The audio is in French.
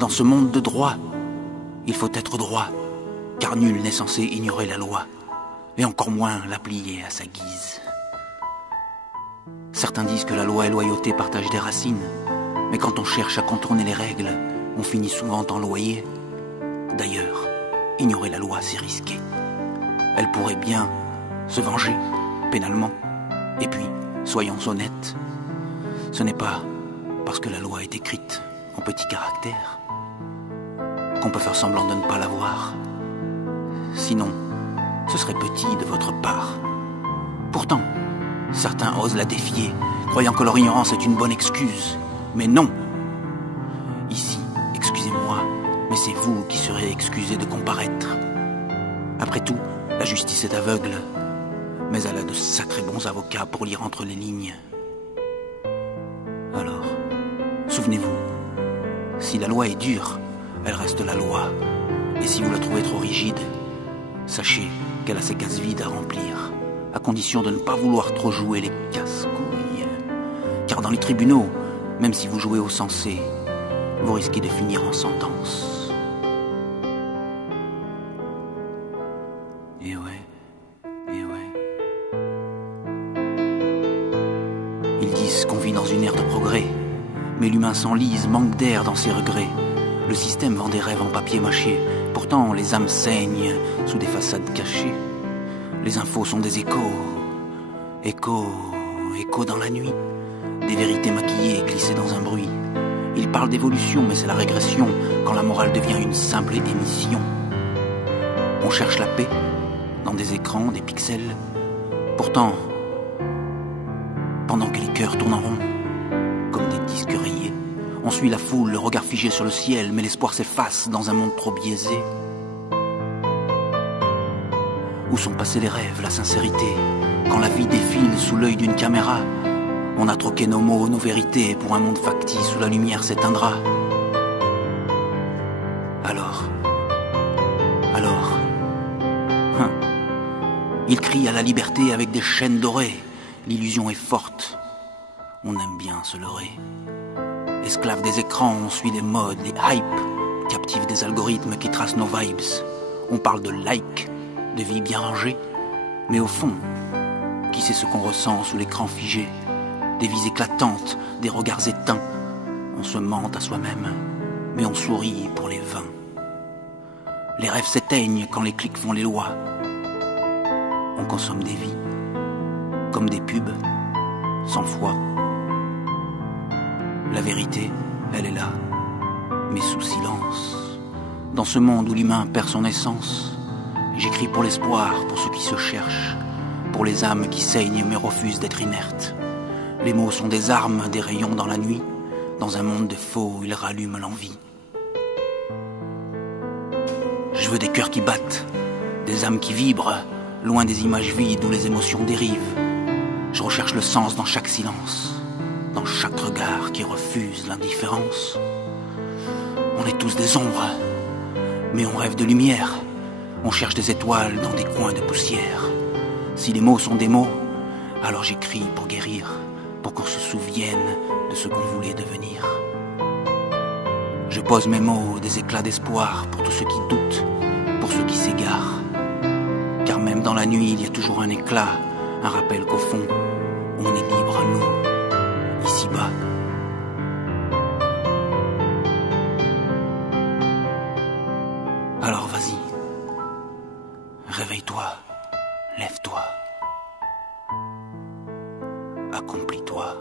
Dans ce monde de droit, il faut être droit, car nul n'est censé ignorer la loi, et encore moins la plier à sa guise. Certains disent que la loi et loyauté partagent des racines, mais quand on cherche à contourner les règles, on finit souvent en loyer. D'ailleurs, ignorer la loi, c'est risqué. Elle pourrait bien se venger, pénalement. Et puis, soyons honnêtes, ce n'est pas parce que la loi est écrite en petits caractères qu'on peut faire semblant de ne pas la voir. Sinon, ce serait petit de votre part. Pourtant, certains osent la défier, croyant que leur ignorance est une bonne excuse. Mais non. Ici, excusez-moi, mais c'est vous qui serez excusés de comparaître. Après tout, la justice est aveugle, mais elle a de sacrés bons avocats pour lire entre les lignes. Alors, souvenez-vous, si la loi est dure, elle reste la loi. Et si vous la trouvez trop rigide, sachez qu'elle a ses cases vides à remplir, à condition de ne pas vouloir trop jouer les casse-couilles. Car dans les tribunaux, même si vous jouez au sensé, vous risquez de finir en sentence. Et ouais. Ils disent qu'on vit dans une ère de progrès, mais l'humain s'enlise, manque d'air dans ses regrets. Le système vend des rêves en papier mâché, pourtant les âmes saignent sous des façades cachées. Les infos sont des échos, échos dans la nuit, des vérités maquillées glissées dans un bruit. Ils parlent d'évolution, mais c'est la régression quand la morale devient une simple émission. On cherche la paix dans des écrans, des pixels. Pourtant, pendant que les cœurs tournent en rond, comme des disques rayés, on suit la foule, le regard figé sur le ciel, mais l'espoir s'efface dans un monde trop biaisé. Où sont passés les rêves, la sincérité, quand la vie défile sous l'œil d'une caméra? On a troqué nos mots, nos vérités, pour un monde factice où la lumière s'éteindra. Alors, ils crient à la liberté avec des chaînes dorées. L'illusion est forte, on aime bien se leurrer. Esclaves des écrans, on suit les modes, les hypes, captifs des algorithmes qui tracent nos vibes. On parle de like, de vie bien rangée, mais au fond, qui sait ce qu'on ressent sous l'écran figé? Des vies éclatantes, des regards éteints. On se ment à soi-même, mais on sourit pour les vains. Les rêves s'éteignent quand les clics font les lois. On consomme des vies, comme des pubs, sans foi. La vérité, elle est là, mais sous silence. Dans ce monde où l'humain perd son essence, j'écris pour l'espoir, pour ceux qui se cherchent, pour les âmes qui saignent mais refusent d'être inertes. Les mots sont des armes, des rayons dans la nuit. Dans un monde de faux, ils rallument l'envie. Je veux des cœurs qui battent, des âmes qui vibrent, loin des images vides où les émotions dérivent. Je recherche le sens dans chaque silence, dans chaque regard qui refuse l'indifférence. On est tous des ombres, mais on rêve de lumière. On cherche des étoiles dans des coins de poussière. Si les mots sont des mots, alors j'écris pour guérir, pour qu'on se souvienne de ce qu'on voulait devenir. Je pose mes mots, des éclats d'espoir pour tous ceux qui doutent, pour ceux qui s'égarent. Car même dans la nuit, il y a toujours un éclat, un rappel qu'au fond, on est libre, nous, ici-bas. Alors vas-y, réveille-toi, lève-toi, accomplis-toi.